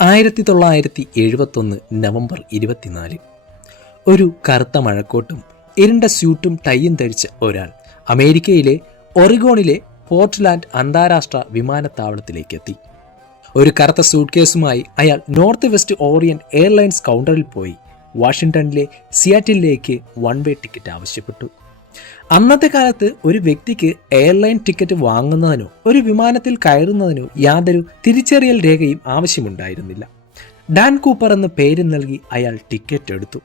ആയിരത്തി തൊള്ളായിരത്തി എഴുപത്തൊന്ന് നവംബർ ഇരുപത്തിനാല്. ഒരു കറുത്ത മഴക്കോട്ടും ഇരുണ്ട സ്യൂട്ടും ടൈയും ധരിച്ച ഒരാൾ അമേരിക്കയിലെ ഒറിഗോണിലെ പോർട്ട്ലാൻഡ് അന്താരാഷ്ട്ര വിമാനത്താവളത്തിലേക്ക് എത്തി ഒരു കറുത്ത സ്യൂട്ട് കേസുമായി അയാൾ നോർത്ത് വെസ്റ്റ് ഓറിയൻ എയർലൈൻസ് കൗണ്ടറിൽ പോയി. വാഷിംഗ്ടണിലെ സിയാറ്റിലേക്ക് വൺ വേ ടിക്കറ്റ് ആവശ്യപ്പെട്ടു. അന്നത്തെ കാലത്ത് ഒരു വ്യക്തിക്ക് എയർലൈൻ ടിക്കറ്റ് വാങ്ങുന്നതിനോ ഒരു വിമാനത്തിൽ കയറുന്നതിനോ യാതൊരു തിരിച്ചറിയൽ രേഖയും ആവശ്യമുണ്ടായിരുന്നില്ല. ഡാൻ കൂപ്പർ എന്ന് പേര് നൽകി അയാൾ ടിക്കറ്റ് എടുത്തു.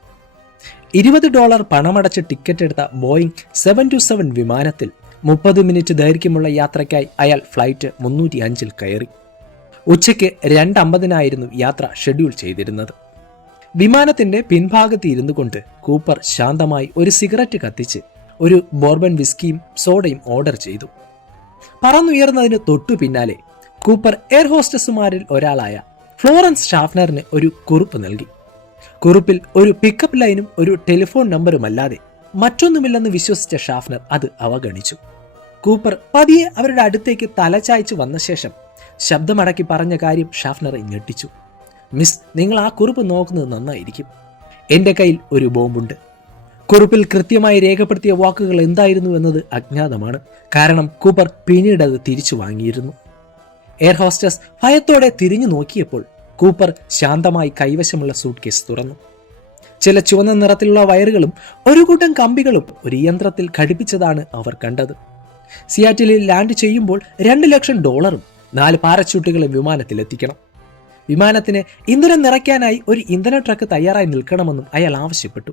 ഇരുപത് ഡോളർ പണമടച്ച് ടിക്കറ്റ് എടുത്ത ബോയിങ് സെവൻ ടു സെവൻ വിമാനത്തിൽ മുപ്പത് മിനിറ്റ് ദൈർഘ്യമുള്ള യാത്രയ്ക്കായി അയാൾ ഫ്ലൈറ്റ് മുന്നൂറ്റി അഞ്ചിൽ കയറി. ഉച്ചയ്ക്ക് രണ്ടമ്പതിനായിരുന്നു യാത്ര ഷെഡ്യൂൾ ചെയ്തിരുന്നത്. വിമാനത്തിന്റെ പിൻഭാഗത്ത് ഇരുന്നു കൊണ്ട് കൂപ്പർ ശാന്തമായി ഒരു സിഗരറ്റ് കത്തിച്ച് ഒരു ബോർബൻ വിസ്കിയും സോഡയും ഓർഡർ ചെയ്തു. പറന്നുയർന്നതിന് തൊട്ടു പിന്നാലെ കൂപ്പർ എയർ ഹോസ്റ്റസുമാരിൽ ഒരാളായ ഫ്ലോറൻസ് ഷാഫ്നറിന് ഒരു കുറിപ്പ് നൽകി. കുറിപ്പിൽ ഒരു പിക്കപ്പ് ലൈനും ഒരു ടെലിഫോൺ നമ്പറുമല്ലാതെ മറ്റൊന്നുമില്ലെന്ന് വിശ്വസിച്ച ഷാഫ്നർ അത് അവഗണിച്ചു. കൂപ്പർ പതിയെ അവരുടെ അടുത്തേക്ക് തലചായ്ച്ചു വന്ന ശേഷം ശബ്ദമടക്കി പറഞ്ഞ കാര്യം ഷാഫ്നറെ ഞെട്ടിച്ചു. മിസ് നിങ്ങൾ ആ കുറിപ്പ് നോക്കുന്നത് നന്നായിരിക്കും. എന്റെ കയ്യിൽ ഒരു ബോംബുണ്ട്. കുറിപ്പിൽ കൃത്യമായി രേഖപ്പെടുത്തിയ വാക്കുകൾ എന്തായിരുന്നു എന്നത് അജ്ഞാതമാണ്. കാരണം കൂപ്പർ പിന്നീട് അത് തിരിച്ചു വാങ്ങിയിരുന്നു. എയർ ഹോസ്റ്റസ് ഭയത്തോടെ തിരിഞ്ഞു നോക്കിയപ്പോൾ കൂപ്പർ ശാന്തമായി കൈവശമുള്ള സൂട്ട് കേസ് തുറന്നു. ചില ചുവന്ന നിറത്തിലുള്ള വയറുകളും ഒരു കൂട്ടം കമ്പികളും ഒരു യന്ത്രത്തിൽ ഘടിപ്പിച്ചതാണ് അവർ കണ്ടത്. സിയാറ്റിലിൽ ലാൻഡ് ചെയ്യുമ്പോൾ രണ്ട് ലക്ഷം ഡോളറും നാല് പാരച്യൂട്ടുകളും വിമാനത്തിൽ എത്തിക്കണം. വിമാനത്തിന് ഇന്ധനം നിറയ്ക്കാനായി ഒരു ഇന്ധന ട്രക്ക് തയ്യാറായി നിൽക്കണമെന്നും അയാൾ ആവശ്യപ്പെട്ടു.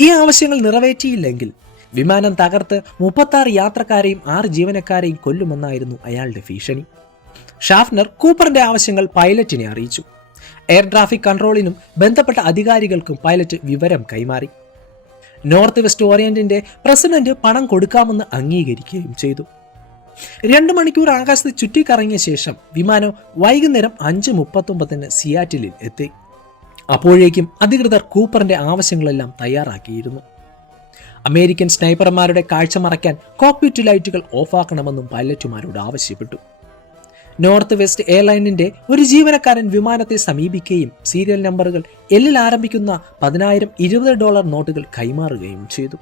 ഈ ആവശ്യങ്ങൾ നിറവേറ്റിയില്ലെങ്കിൽ വിമാനം തകർത്ത് മുപ്പത്താറ് യാത്രക്കാരെയും ആറ് ജീവനക്കാരെയും കൊല്ലുമെന്നായിരുന്നു അയാളുടെ ഭീഷണി. ഷാഫ്നർ കൂപ്പറിന്റെ ആവശ്യങ്ങൾ പൈലറ്റിനെ അറിയിച്ചു. എയർ ട്രാഫിക് കൺട്രോളിനും ബന്ധപ്പെട്ട അധികാരികൾക്കും പൈലറ്റ് വിവരം കൈമാറി. നോർത്ത് വെസ്റ്റ് ഓറിയന്റിന്റെ പ്രസിഡന്റ് പണം കൊടുക്കാമെന്ന് അംഗീകരിക്കുകയും ചെയ്തു. രണ്ട് മണിക്കൂർ ആകാശത്ത് ചുറ്റിക്കറങ്ങിയ ശേഷം വിമാനം വൈകുന്നേരം അഞ്ച് മുപ്പത്തൊമ്പതിന് സിയാറ്റിലിൽ എത്തി. അപ്പോഴേക്കും അധികൃതർ കൂപ്പറിന്റെ ആവശ്യങ്ങളെല്ലാം തയ്യാറാക്കിയിരുന്നു. അമേരിക്കൻ സ്നൈപ്പർമാരുടെ കാഴ്ച മറയ്ക്കാൻ കോക്പിറ്റ് ലൈറ്റുകൾ ഓഫാക്കണമെന്നും പൈലറ്റുമാരോട് ആവശ്യപ്പെട്ടു. നോർത്ത് വെസ്റ്റ് എയർലൈനിന്റെ ഒരു ജീവനക്കാരൻ വിമാനത്തെ സമീപിക്കുകയും സീരിയൽ നമ്പറുകൾ എല്ലിൽ ആരംഭിക്കുന്ന പതിനായിരം ഇരുപത് ഡോളർ നോട്ടുകൾ കൈമാറുകയും ചെയ്തു.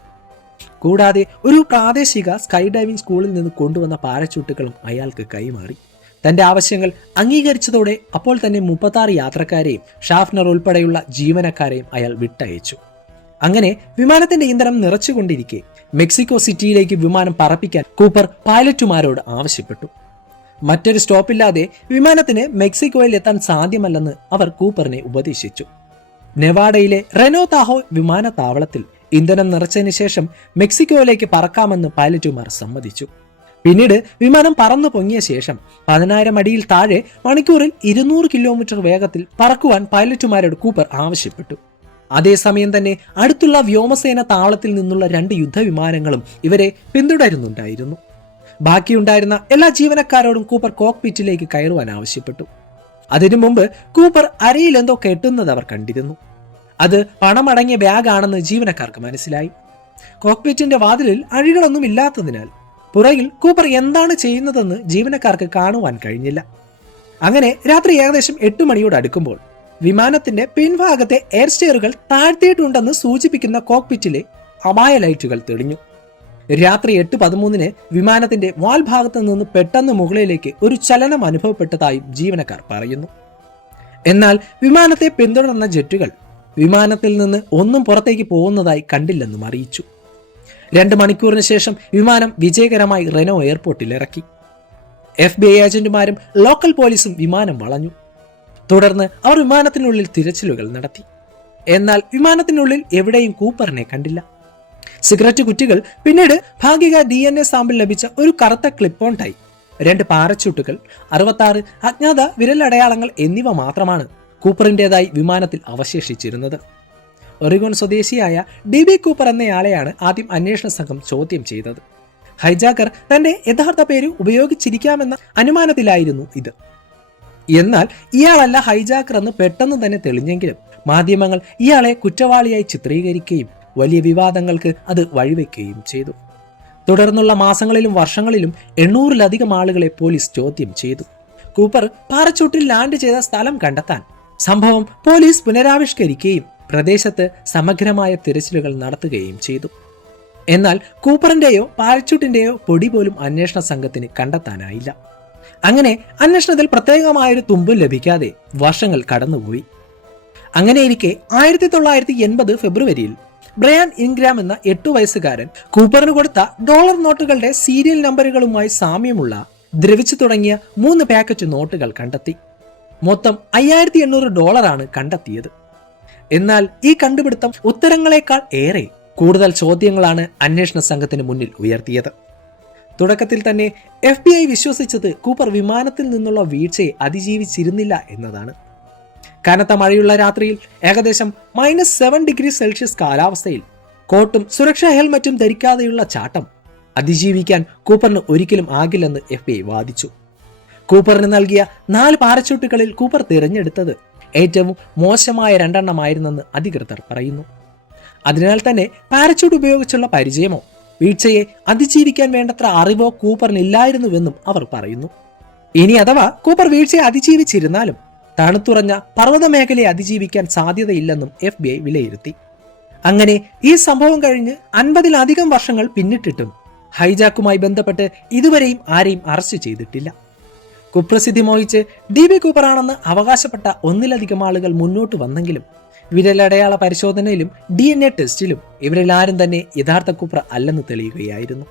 കൂടാതെ ഒരു പ്രാദേശിക സ്കൈ ഡൈവിംഗ് സ്കൂളിൽ നിന്ന് കൊണ്ടുവന്ന പാരച്ചൂട്ടുകളും അയാൾക്ക് കൈമാറി. തന്റെ ആവശ്യങ്ങൾ അംഗീകരിച്ചതോടെ അപ്പോൾ തന്നെ മുപ്പത്താറ് യാത്രക്കാരെയും ഷാഫ്നർ ഉൾപ്പെടെയുള്ള ജീവനക്കാരെയും അയാൾ വിട്ടയച്ചു. അങ്ങനെ വിമാനത്തിന്റെ ഇന്ധനം നിറച്ചുകൊണ്ടിരിക്കെ മെക്സിക്കോ സിറ്റിയിലേക്ക് വിമാനം പറപ്പിക്കാൻ കൂപ്പർ പൈലറ്റുമാരോട് ആവശ്യപ്പെട്ടു. മറ്റൊരു സ്റ്റോപ്പില്ലാതെ വിമാനത്തിന് മെക്സിക്കോയിൽ എത്താൻ സാധ്യമല്ലെന്ന് അവർ കൂപ്പറിനെ ഉപദേശിച്ചു. നെവാഡയിലെ റെനോ താഹോ വിമാനത്താവളത്തിൽ ഇന്ധനം നിറച്ചതിന് ശേഷം മെക്സിക്കോയിലേക്ക് പറക്കാമെന്ന് പൈലറ്റുമാർ സമ്മതിച്ചു. പിന്നീട് വിമാനം പറന്നു പൊങ്ങിയ ശേഷം പതിനായിരം അടിയിൽ താഴെ മണിക്കൂറിൽ ഇരുന്നൂറ് കിലോമീറ്റർ വേഗത്തിൽ പറക്കുവാൻ പൈലറ്റുമാരോട് കൂപ്പർ ആവശ്യപ്പെട്ടു. അതേസമയം തന്നെ അടുത്തുള്ള വ്യോമസേന താവളത്തിൽ നിന്നുള്ള രണ്ട് യുദ്ധവിമാനങ്ങളും ഇവരെ പിന്തുടരുന്നുണ്ടായിരുന്നു. ബാക്കിയുണ്ടായിരുന്ന എല്ലാ ജീവനക്കാരോടും കൂപ്പർ കോക്പിറ്റിലേക്ക് കയറുവാൻ ആവശ്യപ്പെട്ടു. അതിനു മുമ്പ് കൂപ്പർ അരയിൽ എന്തോ കെട്ടുന്നത് അവർ കണ്ടിരുന്നു. അത് പണമടങ്ങിയ ബാഗാണെന്ന് ജീവനക്കാർക്ക് മനസ്സിലായി. കോക്പിറ്റിന്റെ വാതിലിൽ അഴികളൊന്നും ഇല്ലാത്തതിനാൽ പുറകിൽ കൂപ്പർ എന്താണ് ചെയ്യുന്നതെന്ന് ജീവനക്കാർക്ക് കാണുവാൻ കഴിഞ്ഞില്ല. അങ്ങനെ രാത്രി ഏകദേശം എട്ട് മണിയോട് അടുക്കുമ്പോൾ വിമാനത്തിന്റെ പിൻഭാഗത്തെ എയർ സ്റ്റെയറുകൾ താഴ്ത്തിയിട്ടുണ്ടെന്ന് സൂചിപ്പിക്കുന്ന കോക്പിറ്റിലെ അപായ ലൈറ്റുകൾ തെളിഞ്ഞു. രാത്രി എട്ട് പതിമൂന്നിന് വിമാനത്തിന്റെ വാൽ ഭാഗത്ത് നിന്ന് പെട്ടെന്ന് മുകളിലേക്ക് ഒരു ചലനം അനുഭവപ്പെട്ടതായും ജീവനക്കാർ പറയുന്നു. എന്നാൽ വിമാനത്തെ പിന്തുടർന്ന ജെറ്റുകൾ വിമാനത്തിൽ നിന്ന് ഒന്നും പുറത്തേക്ക് പോകുന്നതായി കണ്ടില്ലെന്നും അറിയിച്ചു. രണ്ട് മണിക്കൂറിന് ശേഷം വിമാനം വിജയകരമായി റെനോ എയർപോർട്ടിൽ ഇറക്കി. എഫ് ബി ഐ ഏജന്റുമാരും ലോക്കൽ പോലീസും വിമാനം വളഞ്ഞു. തുടർന്ന് അവർ വിമാനത്തിനുള്ളിൽ തിരച്ചിലുകൾ നടത്തി. എന്നാൽ വിമാനത്തിനുള്ളിൽ എവിടെയും കൂപ്പറിനെ കണ്ടില്ല. സിഗരറ്റ് കുറ്റികൾ പിന്നീട് ഭാഗിക ഡി എൻ എ സാമ്പിൾ ലഭിച്ച ഒരു കറുത്ത ക്ലിപ്പോൺ ടൈ രണ്ട് പാരച്യൂട്ടുകൾ അറുപത്താറ് അജ്ഞാത വിരലടയാളങ്ങൾ എന്നിവ മാത്രമാണ് കൂപ്പറിന്റെതായി വിമാനത്തിൽ അവശേഷിച്ചിരുന്നത്. ഒറിഗോൺ സ്വദേശിയായ ഡി ബി കൂപ്പർ എന്നയാളെയാണ് ആദ്യം അന്വേഷണ സംഘം ചോദ്യം ചെയ്തത്. ഹൈജാക്കർ തന്റെ യഥാർത്ഥ പേര് ഉപയോഗിച്ചിരിക്കാമെന്ന അനുമാനത്തിലായിരുന്നു ഇത്. എന്നാൽ ഇയാളല്ല ഹൈജാക്കർ എന്ന് പെട്ടെന്ന് തന്നെ തെളിഞ്ഞെങ്കിലും മാധ്യമങ്ങൾ ഇയാളെ കുറ്റവാളിയായി ചിത്രീകരിക്കുകയും വലിയ വിവാദങ്ങൾക്ക് അത് വഴിവെക്കുകയും ചെയ്തു. തുടർന്നുള്ള മാസങ്ങളിലും വർഷങ്ങളിലും എണ്ണൂറിലധികം ആളുകളെ പോലീസ് ചോദ്യം ചെയ്തു. കൂപ്പർ പാറച്ചൂട്ടിൽ ലാൻഡ് ചെയ്ത സ്ഥലം കണ്ടെത്താൻ സംഭവം പോലീസ് പുനരാവിഷ്കരിക്കുകയും പ്രദേശത്ത് സമഗ്രമായ തിരച്ചിലുകൾ നടത്തുകയും ചെയ്തു. എന്നാൽ കൂപ്പറിന്റെയോ പാരച്ചൂട്ടിന്റെയോ പൊടി പോലും അന്വേഷണ സംഘത്തിന് കണ്ടെത്താനായില്ല. അങ്ങനെ അന്വേഷണത്തിൽ പ്രത്യേകമായൊരു തുമ്പും ലഭിക്കാതെ വർഷങ്ങൾ കടന്നുപോയി. അങ്ങനെയിരിക്കെ ആയിരത്തി തൊള്ളായിരത്തി എൺപത് ഫെബ്രുവരിയിൽ ബ്രയാൻ ഇൻഗ്രാം എന്ന എട്ടു വയസ്സുകാരൻ കൂപ്പറിന് കൊടുത്ത ഡോളർ നോട്ടുകളുടെ സീരിയൽ നമ്പറുകളുമായി സാമ്യമുള്ള ദ്രവിച്ചു തുടങ്ങിയ മൂന്ന് പാക്കറ്റ് നോട്ടുകൾ കണ്ടെത്തി. മൊത്തം അയ്യായിരത്തി എണ്ണൂറ് ഡോളറാണ് കണ്ടെത്തിയത്. എന്നാൽ ഈ കണ്ടുപിടുത്തം ഉത്തരങ്ങളെക്കാൾ ഏറെ കൂടുതൽ ചോദ്യങ്ങളാണ് അന്വേഷണ സംഘത്തിന് മുന്നിൽ ഉയർത്തിയത്. തുടക്കത്തിൽ തന്നെ എഫ് ബി ഐ വിശ്വസിച്ചത് കൂപ്പർ വിമാനത്തിൽ നിന്നുള്ള വീഴ്ചയെ അതിജീവിച്ചിരുന്നില്ല എന്നതാണ്. കനത്ത മഴയുള്ള രാത്രിയിൽ ഏകദേശം മൈനസ് സെവൻ ഡിഗ്രി സെൽഷ്യസ് കാലാവസ്ഥയിൽ കോട്ടും സുരക്ഷാ ഹെൽമറ്റും ധരിക്കാതെയുള്ള ചാട്ടം അതിജീവിക്കാൻ കൂപ്പറിന് ഒരിക്കലും ആകില്ലെന്ന് എഫ് ബി ഐ വാദിച്ചു. കൂപ്പറിന് നൽകിയ നാല് പാരച്ചൂട്ടുകളിൽ കൂപ്പർ തിരഞ്ഞെടുത്തത് ഏറ്റവും മോശമായ രണ്ടെണ്ണമായിരുന്നെന്ന് അധികൃതർ പറയുന്നു. അതിനാൽ തന്നെ പാരച്യൂട്ട് ഉപയോഗിച്ചുള്ള പരിചയമോ വീഴ്ചയെ അതിജീവിക്കാൻ വേണ്ടത്ര അറിവോ കൂപ്പറിനില്ലായിരുന്നുവെന്നും അവർ പറയുന്നു. ഇനി അഥവാ കൂപ്പർ വീഴ്ചയെ അതിജീവിച്ചിരുന്നാലും തണുത്തുറഞ്ഞ പർവത മേഖലയെ അതിജീവിക്കാൻ സാധ്യതയില്ലെന്നും എഫ് ബി ഐ വിലയിരുത്തി. അങ്ങനെ ഈ സംഭവം കഴിഞ്ഞ് അൻപതിലധികം വർഷങ്ങൾ പിന്നിട്ടിട്ടും ഹൈജാക്കുമായി ബന്ധപ്പെട്ട് ഇതുവരെയും ആരെയും അറസ്റ്റ് ചെയ്തിട്ടില്ല. കുപ്രസിദ്ധി മോഹിച്ച് ഡി ബി കൂപ്പറാണെന്ന് അവകാശപ്പെട്ട ഒന്നിലധികം ആളുകൾ മുന്നോട്ട് വന്നെങ്കിലും വിരലടയാള പരിശോധനയിലും ഡി എൻ എ ടെസ്റ്റിലും ഇവരിൽ ആരും തന്നെ യഥാർത്ഥ കുപ്ര അല്ലെന്ന് തെളിയുകയായിരുന്നു.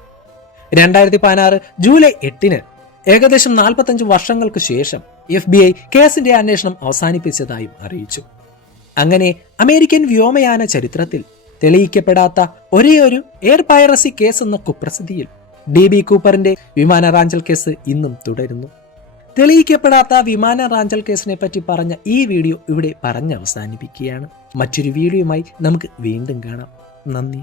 രണ്ടായിരത്തി പതിനാറ് ജൂലൈ എട്ടിന് ഏകദേശം നാൽപ്പത്തഞ്ച് വർഷങ്ങൾക്ക് ശേഷം എഫ് ബി ഐ കേസിന്റെ അന്വേഷണം അവസാനിപ്പിച്ചതായും അറിയിച്ചു. അങ്ങനെ അമേരിക്കൻ വ്യോമയാന ചരിത്രത്തിൽ തെളിയിക്കപ്പെടാത്ത ഒരേയൊരു എയർ പൈറസി കേസ് എന്ന കുപ്രസിദ്ധിയിൽ ഡി ബി കൂപ്പറിന്റെ വിമാന റാഞ്ചൽ കേസ് ഇന്നും തുടരുന്നു. തെളിയിക്കപ്പെടാത്ത വിമാന റാഞ്ചൽ കേസിനെ പറ്റി പറഞ്ഞ ഈ വീഡിയോ ഇവിടെ പറഞ്ഞ് അവസാനിപ്പിക്കുകയാണ് മറ്റൊരു വീഡിയോയുമായി നമുക്ക് വീണ്ടും കാണാം. നന്ദി.